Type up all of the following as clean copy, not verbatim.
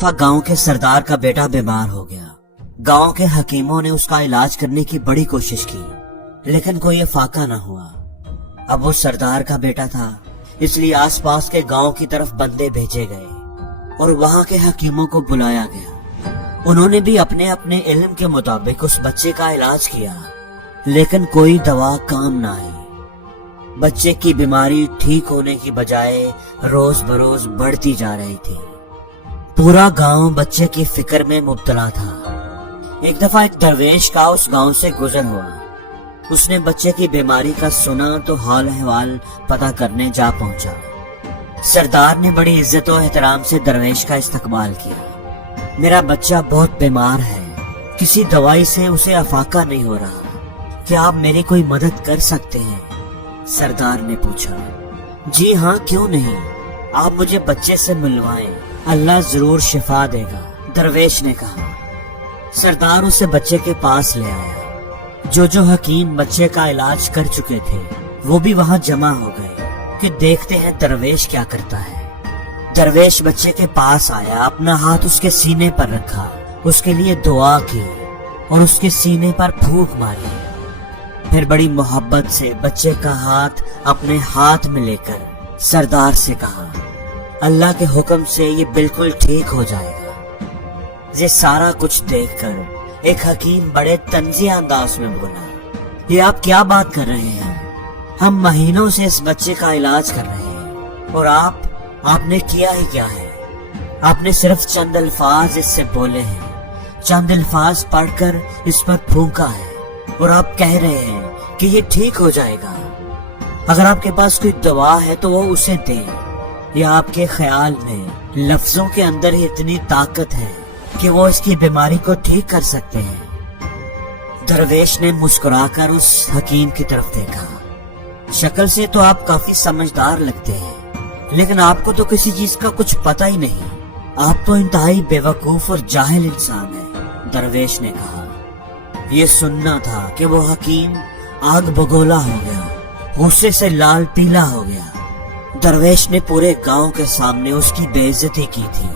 दफा गांव के सरदार का बेटा बीमार हो गया। गांव के हकीमों ने उसका इलाज करने की बड़ी कोशिश की, लेकिन कोई फाका न हुआ। अब वो सरदार का बेटा था, इसलिए आसपास के गांव की तरफ बंदे भेजे गए और वहां के हकीमों को बुलाया गया। उन्होंने भी अपने अपने इल्म के मुताबिक उस बच्चे का इलाज किया, लेकिन कोई दवा काम न आई। बच्चे की बीमारी ठीक होने की बजाय रोज बरोज बढ़ती जा रही थी। पूरा गांव बच्चे की फिक्र में मुब्तला था। एक दफा एक दरवेश का उस गांव से गुजर हुआ। उसने बच्चे की बीमारी का सुना तो हाल अहवाल पता करने जा पहुंचा। सरदार ने बड़ी इज्जत और एहतराम से दरवेश का इस्तकबाल किया। मेरा बच्चा बहुत बीमार है, किसी दवाई से उसे अफाका नहीं हो रहा, क्या आप मेरी कोई मदद कर सकते हैं? सरदार ने पूछा। जी हाँ, क्यों नहीं, आप मुझे बच्चे से मिलवाएं, अल्लाह जरूर शिफा देगा, दरवेश ने कहा। सरदार उसे बच्चे के पास ले आया। जो हकीम बच्चे का इलाज कर चुके थे वो भी वहां जमा हो गए कि देखते हैं दरवेश क्या करता है। दरवेश बच्चे के पास आया, अपना हाथ उसके सीने पर रखा, उसके लिए दुआ की और उसके सीने पर फूंक मारी। फिर बड़ी मोहब्बत से बच्चे का हाथ अपने हाथ में लेकर सरदार से कहा, अल्लाह के हुक्म से ये बिल्कुल ठीक हो जाएगा। ये सारा कुछ देखकर एक हकीम बड़े तंजिया अंदाज में बोला, ये आप क्या बात कर रहे हैं? हम महीनों से इस बच्चे का इलाज कर रहे हैं और आपने किया ही क्या है? आपने सिर्फ चंद अल्फाज इससे बोले हैं, चंद अल्फाज पढ़कर इस पर फूंका है और आप कह रहे हैं कि ये ठीक हो जाएगा। अगर आपके पास कोई दवा है तो वो उसे दें, या आपके ख्याल में लफ्जों के अंदर ही इतनी ताकत है कि वो इसकी बीमारी को ठीक कर सकते हैं? दरवेश ने मुस्कुराकर उस हकीम की तरफ देखा। शक्ल से तो आप काफी समझदार लगते हैं, लेकिन आपको तो किसी चीज का कुछ पता ही नहीं, आप तो इंतहाई बेवकूफ और जाहिल इंसान है, दरवेश ने कहा। ये सुनना था कि वो हकीम आग बगोला हो गया, गुस्से से लाल पीला हो गया। दरवेश ने पूरे गांव के सामने उसकी बेइज्जती की थी।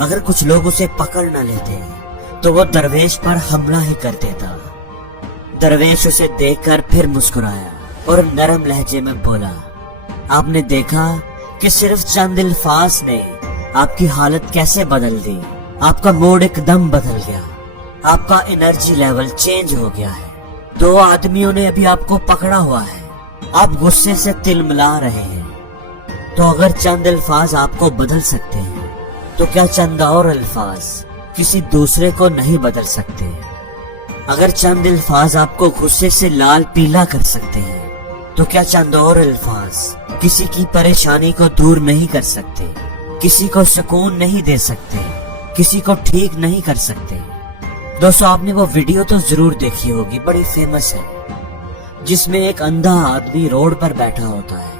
अगर कुछ लोग उसे पकड़ न लेते तो वो दरवेश पर हमला ही कर देता। दरवेश उसे देखकर फिर मुस्कुराया और नरम लहजे में बोला, आपने देखा कि सिर्फ चंद अल्फाज ने आपकी हालत कैसे बदल दी। आपका मूड एकदम बदल गया, आपका एनर्जी लेवल चेंज हो गया है। 2 आदमियों ने अभी आपको पकड़ा हुआ है, आप गुस्से से तिलमिला रहे हैं। तो अगर चंद अल्फाज आपको बदल सकते हैं तो क्या चंद और अल्फाज किसी दूसरे को नहीं बदल सकते? अगर चंद अल्फाज आपको गुस्से से लाल पीला कर सकते हैं तो क्या चंद और अल्फाज किसी की परेशानी को दूर नहीं कर सकते, किसी को सुकून नहीं दे सकते, किसी को ठीक नहीं कर सकते? दोस्तों, आपने वो वीडियो तो जरूर देखी होगी, बड़ी फेमस है, जिसमें एक अंधा आदमी रोड पर बैठा होता है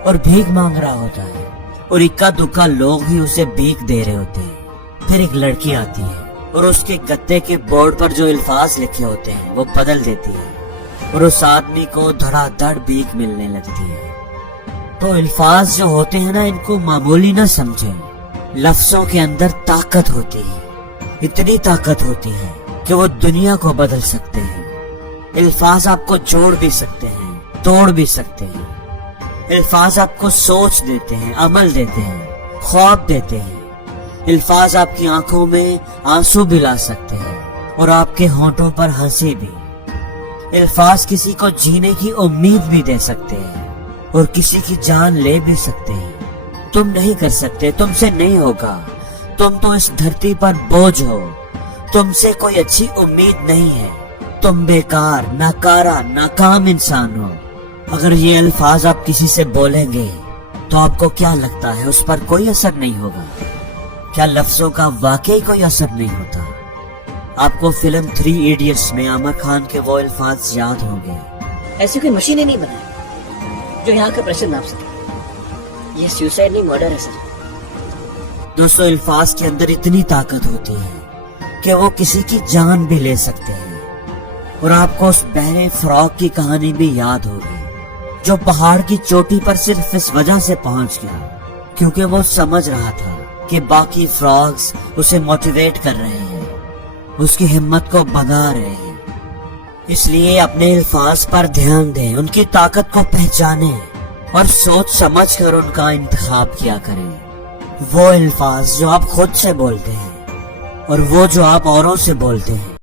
और भीख मांग रहा होता है और इक्का दुक्का लोग ही उसे भीख दे रहे होते हैं। फिर एक लड़की आती है और उसके गत्ते के बोर्ड पर जो अल्फाज लिखे होते हैं वो बदल देती है और उस आदमी को धड़ाधड़ भीख मिलने लगती है। तो अल्फाज जो होते हैं ना, इनको मामूली ना समझें, लफ्जों के अंदर ताकत होती है, इतनी ताकत होती है कि वो दुनिया को बदल सकते हैं। अल्फाज आपको जोड़ भी सकते हैं, तोड़ भी सकते हैं। अल्फाज आपको सोच देते हैं, अमल देते हैं, ख्वाब देते हैं। अल्फाज आपकी आंखों में आंसू भी ला सकते हैं और आपके होंठों पर हंसी भी। अल्फाज किसी को जीने की उम्मीद भी दे सकते हैं और किसी की जान ले भी सकते हैं। तुम नहीं कर सकते, तुमसे नहीं होगा, तुम तो इस धरती पर बोझ हो, तुमसे कोई अच्छी उम्मीद नहीं है, तुम बेकार, नाकारा, नाकाम इंसान हो। अगर ये अल्फाज आप किसी से बोलेंगे तो आपको क्या लगता है उस पर कोई असर नहीं होगा? क्या लफ्जों का वाकई कोई असर नहीं होता? आपको फिल्म 3 इडियट्स में आमिर खान के वो अल्फाज याद होंगे, ऐसी कोई मशीनें नहीं बनाई जो यहाँ का प्रेशर नाप सके। ये सुसाइड नहीं, मर्डर है सर। दोस्तों, अल्फाज के अंदर इतनी ताकत होती है कि वो किसी की जान भी ले सकते हैं। और आपको उस बहरे फ्रॉक की कहानी भी याद होगी जो पहाड़ की चोटी पर सिर्फ इस वजह से पहुंच गया क्योंकि वो समझ रहा था کہ باقی فراگز اسے موٹیویٹ کر رہے ہیں، اس کی ہمت کو بڑھا رہے ہیں۔ اس لیے اپنے الفاظ پر دھیان دیں، ان کی طاقت کو پہچانیں اور سوچ سمجھ کر ان کا انتخاب کیا کریں۔ وہ الفاظ جو آپ خود سے بولتے ہیں اور وہ جو آپ اوروں سے بولتے ہیں،